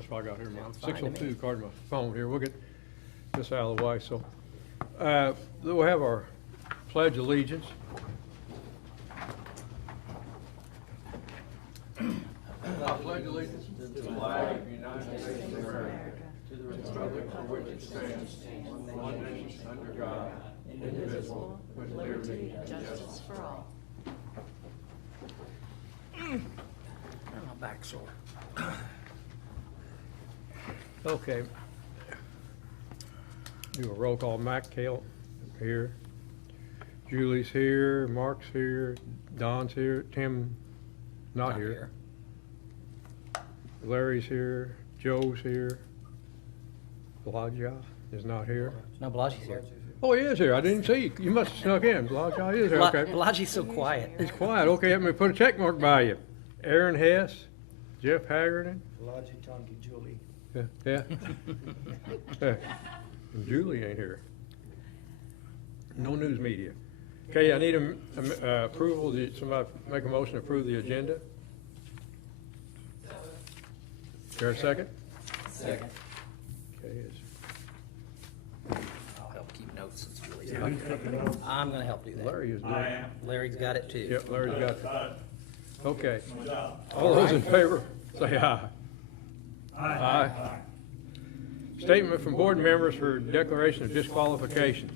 That's what I got here. Sounds fine to me. 602 card my phone here. We'll get this out of the way. So we'll have our pledge of allegiance. I pledge allegiance to the flag of the United States of America, to the republic for which it stands, one nation under God, indivisible, with liberty and justice for all. My back's sore. Okay. Do a roll call. Mac Kale here. Julie's here. Mark's here. Don's here. Tim not here. Larry's here. Joe's here. Balaja is not here. No, Balaji's here. Oh, he is here. I didn't see you. You must have snuck in. Balaja is here. Okay. Balaji's so quiet. He's quiet. Okay, let me put a check mark by you. Aaron Hess, Jeff Haggerty. Balaji, Tongi, Julie. Yeah. Yeah. Yeah. And Julie ain't here. No news media. Okay, I need approval. Somebody make a motion to approve the agenda. Is there a second? Second. Okay. I'll help keep notes since Julie's here. I'm gonna help do that. Larry is doing it. Larry's got it too. Yep, Larry's got it. Okay. All those in favor, say aye. Aye. Statement from board members for declaration of disqualification.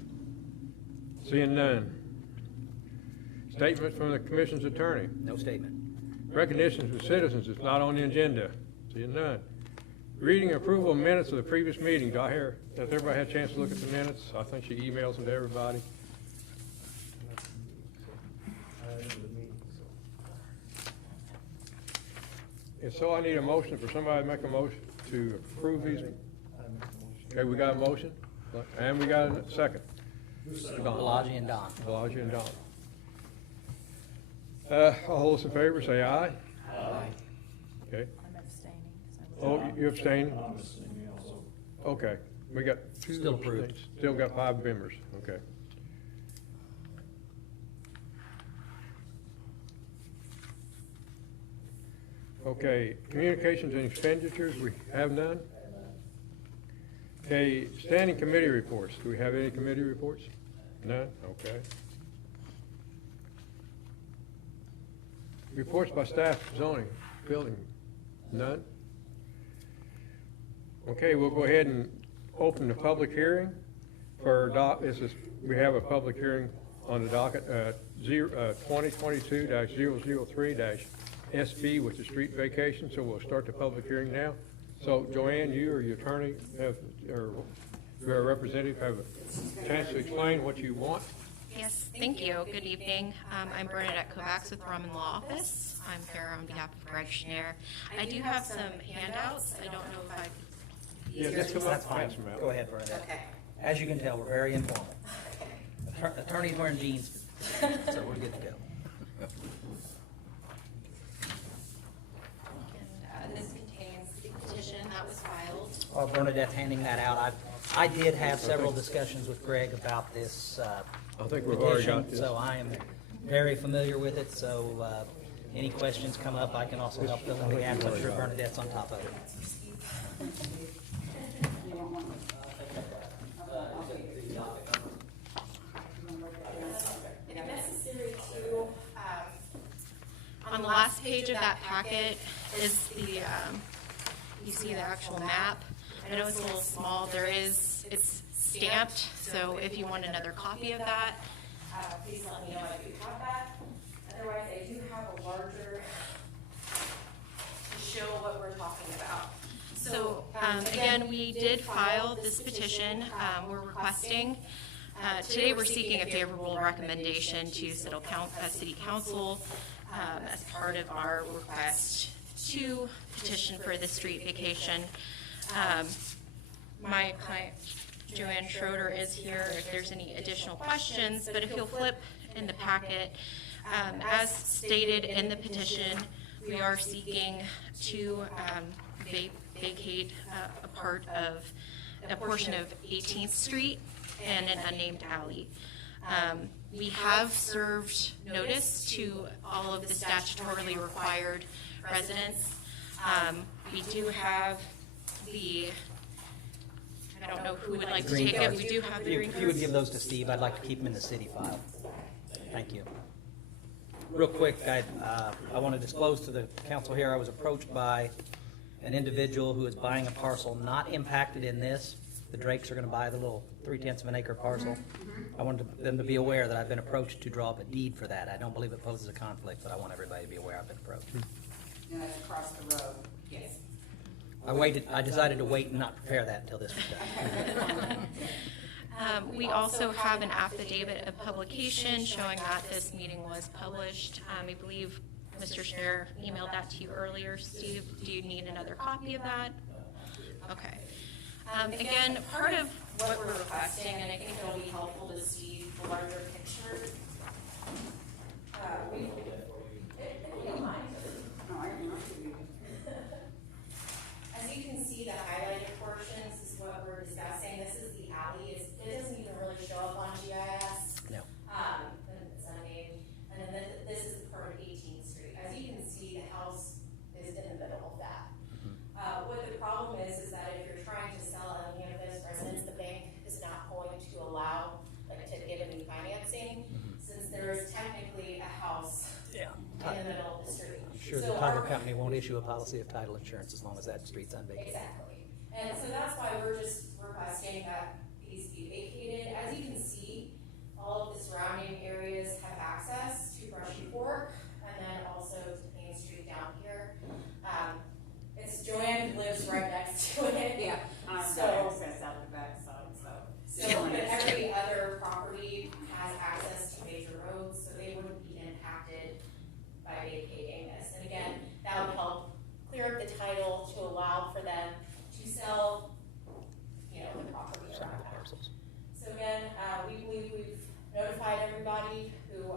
Seeing none. Statement from the commission's attorney. No statement. Recognitions of citizens is not on the agenda. Seeing none. Reading and approval of minutes of the previous meeting. Do I hear, has everybody had a chance to look at the minutes? I think she emails them to everybody. And so I need a motion for somebody to make a motion to approve these. Okay, we got a motion, and we got a second. Balaji and Don. Balaji and Don. All those in favor, say aye. Aye. Okay. I'm abstaining. Oh, you abstain? Okay, we got two. Still approved. Still got 5 members, okay. Okay, communications and expenditures, we have none. Okay, standing committee reports, do we have any committee reports? None, okay. Reports by staff, zoning, building, none. Okay, we'll go ahead and open the public hearing for we have a public hearing on the docket, 2022-003-SB, which is street vacation, so we'll start the public hearing now. So Joanne, you or your attorney or your representative have a chance to explain what you want. Yes, thank you. Good evening. I'm Bernadette Kovacs with Raman Law Office. I'm here on behalf of Greg Schneer. I do have some handouts. I don't know if I. Yeah, just come up. That's fine. Pass them out. Go ahead, Bernadette. Okay. As you can tell, we're very informal. Attorneys wearing jeans, so we're good to go. And this contains the petition that was filed. While Bernadette's handing that out, I did have several discussions with Greg about this I think we've already petition, got this. so I am very familiar with it, so any questions come up, I can also help fill in the gaps. I'm sure Bernadette's on top of it. If necessary to, on the last page of that packet is the, you see the actual map. I know it's a little small. It's stamped, so if you want another copy of that, please let me know if you have that. Otherwise, I do have a larger to show what we're talking about. So, again, we did file this petition. We're requesting, today we're seeking a favorable recommendation to City Council as part of our request to petition for the street vacation. My client, Joanne Schroeder, is here if there's any additional questions, but if you'll flip in the packet, as stated in the petition, we are seeking to vacate a portion of 18th Street and an unnamed alley. We have served notice to all of the statutorily required residents. We do have I don't know who would like to Green take it. cards. We do have the If green you would cards. give those to Steve, I'd like to keep them in the city file. Thank you. Real quick, I want to disclose to the council here, I was approached by an individual who is buying a parcel not impacted in this. The Drakes are going to buy the little 3/10 of an acre parcel. I wanted them to be aware that I've been approached to draw up a deed for that. I don't believe it poses a conflict, but I want everybody to be aware I've been approached. And that's across the road, yes. I decided to wait and not prepare that until this was done. We also have an affidavit of publication showing that this meeting was published. I believe Mr. Schneider emailed that to you earlier. Steve, do you need another copy of that? Okay. Again, part of what we're requesting, and I think it'll be helpful to see the larger picture. No, I can give you. As you can see, the highlighted portions is what we're discussing. This is the alley. It doesn't even really show up on GIS. No. And it's unnamed. And then this is part of 18th Street. As you can see, the house is in the middle of that. What the problem is that if you're trying to sell any of this residence, the bank is not going to allow, like, to give any financing, since there is technically a house Yeah. in the middle of the street. I'm sure the So title our- company won't issue a policy of title insurance as long as that street's unvacated. Exactly. And so that's why we're just requesting that these be vacated. As you can see, all of the surrounding areas have access to Brushy Fork and then also to Main Street down here. It's Joanne who lives right next to it. Yeah, I've So- got access out the back side, so. So every other property has access to major roads, so they wouldn't be impacted by vacating this. And again, that would help clear up the title to allow for them to sell, the property Some of around the that. parcels. So again, we believe we've notified everybody who,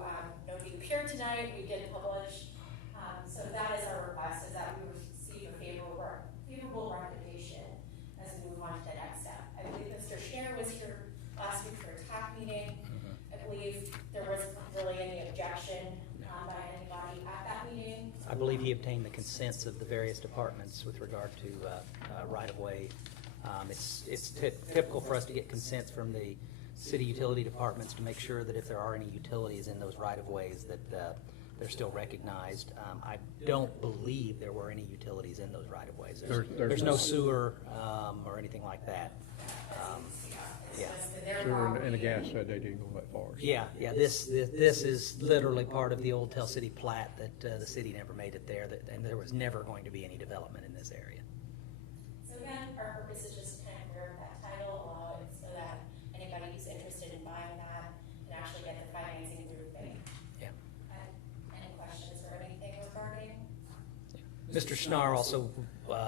nobody appeared tonight, we get it published. So that is our request, is that we receive a favorable recommendation as we move on to the next step. I believe Mr. Schneider was here last week for a TAC meeting. I believe there wasn't really any objection by anybody at that meeting. I believe he obtained the consents of the various departments with regard to right-of-way. It's typical for us to get consents from the city utility departments to make sure that if there are any utilities in those right-of-ways that they're still recognized. I don't believe there were any utilities in those right-of-ways. There's no sewer or anything like that. Yeah. Sewer and the gas said they didn't go that far. Yeah, this is literally part of the old Tell City plat that the city never made it there, and there was never going to be any development in this area. So again, our purpose is just to kind of clear up that title, allow it so that anybody who's interested in buying that can actually get the financing through the bank. Yeah. Any questions or anything regarding? Mr. Schnarr also,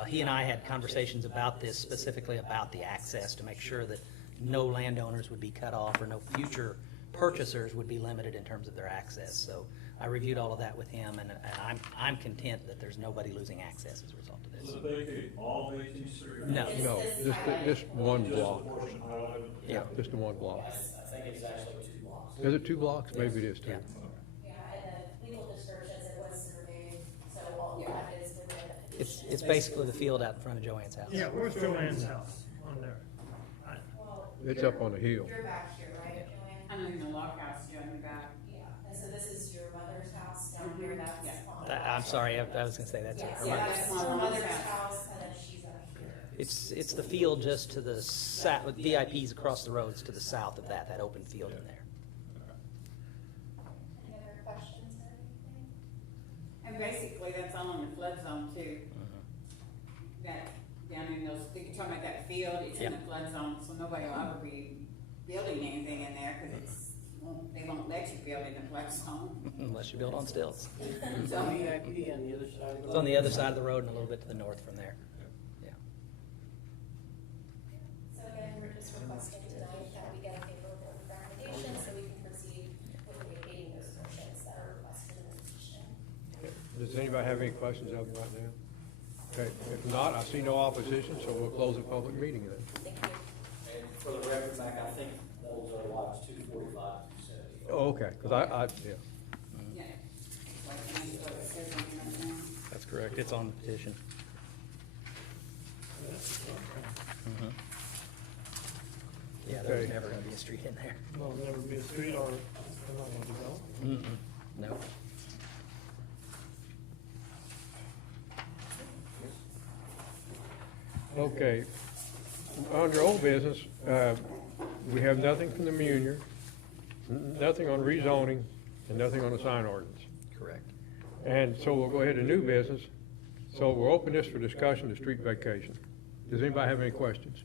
he and I had conversations about this, specifically about the access, to make sure that no landowners would be cut off or no future purchasers would be limited in terms of their access. So I reviewed all of that with him, and I'm content that there's nobody losing access as a result of this. Does it vacate all of 18th Street? No. No, just one Just a block. portion highlighted? Yeah. Just the one block. I think it's actually 2 blocks. Is it 2 blocks? Maybe it is 2. Yeah. Yeah, and the legal descriptions, it was surveyed, so all of that is within the petition. It's basically the field out in front of Joanne's house. Yeah, where's Joanne's house on there? Well, It's up on the hill. you're back here, right, Joanne? I'm in the lock house, you in the back. Yeah, and so this is your mother's house down here, that's. Yeah. I'm sorry, I was gonna say that's. Yeah, her so mother's that's house. her mother's house, and then she's up here. It's the field just to the south, with VIPs across the roads to the south of that open field in there. Any other questions or anything? And basically, that's all in the flood zone too. That, down in those, you're talking about that field, it's in the Yep. flood zone, so nobody will ever be building anything in there, cause they won't let you build in the flood zone. Unless you build on stilts. So, on the other side of It's on the other side of the road and a little bit to the north from there. Yeah. So again, we're just requesting tonight that we get a favorable recommendation so we can proceed with vacating those portions that are requested in the petition. Does anybody have any questions of them right now? Okay, if not, I see no opposition, so we'll close the public meeting then. Thank you. And for the record back, I think those are lots 245, 270. Oh, okay, because yeah, yeah. Like, so it says on here right now. That's correct. It's on the petition. Yeah, there's Okay. never gonna be a street in there. Well, there'll never be a street or, they're not gonna develop. No. Okay. Under old business, we have nothing from the Munier, nothing on rezoning, and nothing on the sign ordinance. Correct. And so we'll go ahead to new business. So we'll open this for discussion, the street vacation. Does anybody have any questions?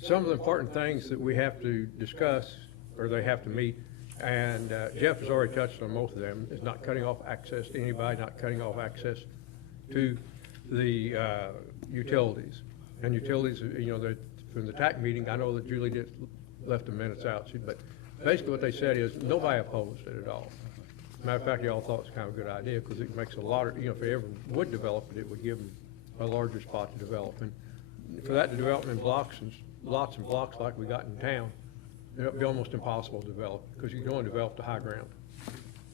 Some of the important things that we have to discuss, or they have to meet, and Jeff has already touched on most of them, is not cutting off access to anybody, not cutting off access to the utilities. And utilities, from the TAC meeting, I know that Julie left the minutes out, but basically what they said is, nobody opposed it at all. Matter of fact, they all thought it was kind of a good idea, because it makes a lot of, if they ever would develop it, it would give them a larger spot to develop. And for that to develop in blocks and lots and blocks like we got in town, it'd be almost impossible to develop, because you can only develop the high ground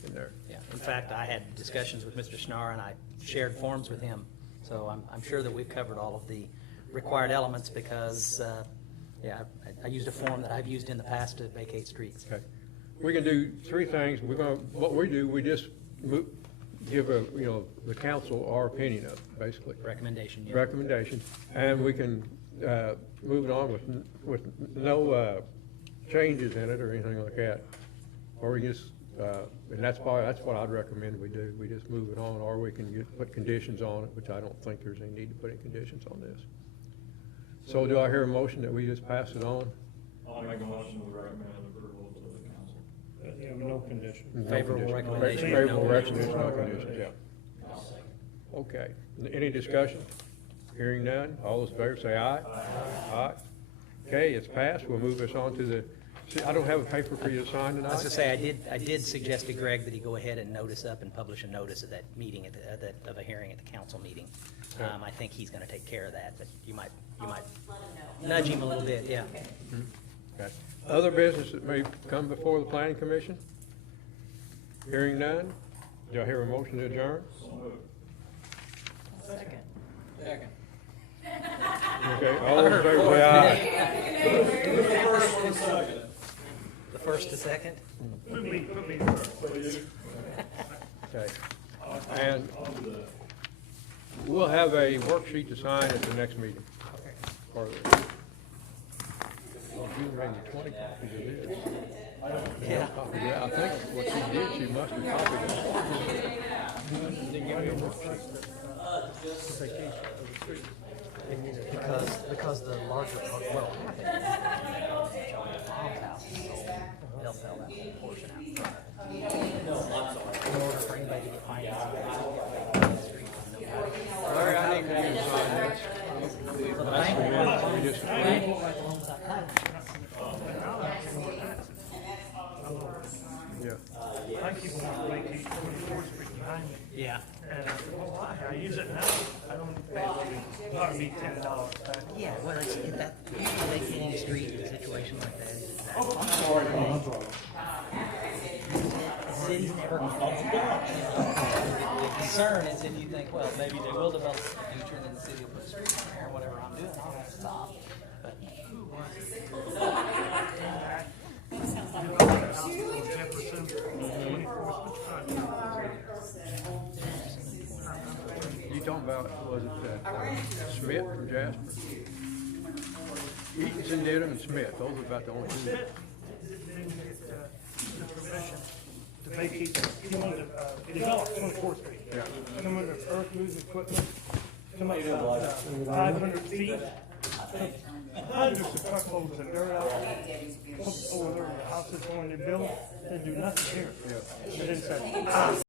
in there. Yeah, in fact, I had discussions with Mr. Schnarr, and I shared forms with him, so I'm sure that we've covered all of the required elements, because, I used a form that I've used in the past to vacate streets. Okay. We can do three things. What we do, we just give the council our opinion of it, basically. Recommendation, yeah. Recommendation, and we can move it on with no changes in it or anything like that. Or we just, and that's what I'd recommend we do. We just move it on, or we can put conditions on it, which I don't think there's any need to put any conditions on this. So do I hear a motion that we just pass it on? I'll make a motion to recommend approval to the council. Yeah, no condition. No Favorable condition. recommendation. Favorable No recommendation, no conditions. conditions, yeah. Okay, any discussion? Hearing none, all those in favor say aye. Aye. Okay, it's passed, we'll move this on to the, see, I don't have a paper for you to sign I was tonight. gonna say, I did suggest to Greg that he go ahead and notice up and publish a notice of that meeting, of a hearing at the council meeting. I think he's gonna take care of that, but you might nudge him a little bit, yeah. Okay. Other business that may come before the planning commission? Hearing none, do I hear a motion to adjourn? Okay, all those in favor say aye. The first to second? Put me first. Okay. And we'll have a worksheet to sign at the next meeting. Or- Well, you made 20 copies of this. Yeah. Yeah, I think what she did, she must have copied it. Didn't give me a worksheet. Because the larger part, well, Bob's house is sold, they'll sell that whole portion out front. In order for anybody to get financing. Larry, I think we need to sign this. For the bank, We just, yeah. I keep on vacate 24th Street behind me. yeah. And I said, well, why? I use it now. I don't pay, not me $10 back. Yeah, well, it's, that, vacating the street in a situation like that is exactly. The city's never gonna do it. The concern is if you think, well, maybe they will develop in the future, and then the city will put streets in there, or whatever I'm doing, I'll have to stop. But Jefferson, 24th Street. You talking about, was it Smith from Jasper? Eatonson did them and Smith, those are about the only two. Didn't get the permission to vacate, he wanted to develop 24th Street. Yeah. Come under earth moving equipment, come up 500 feet. Hundreds of truckloads of dirt out, over there, the houses going to build, they do nothing here. They didn't say,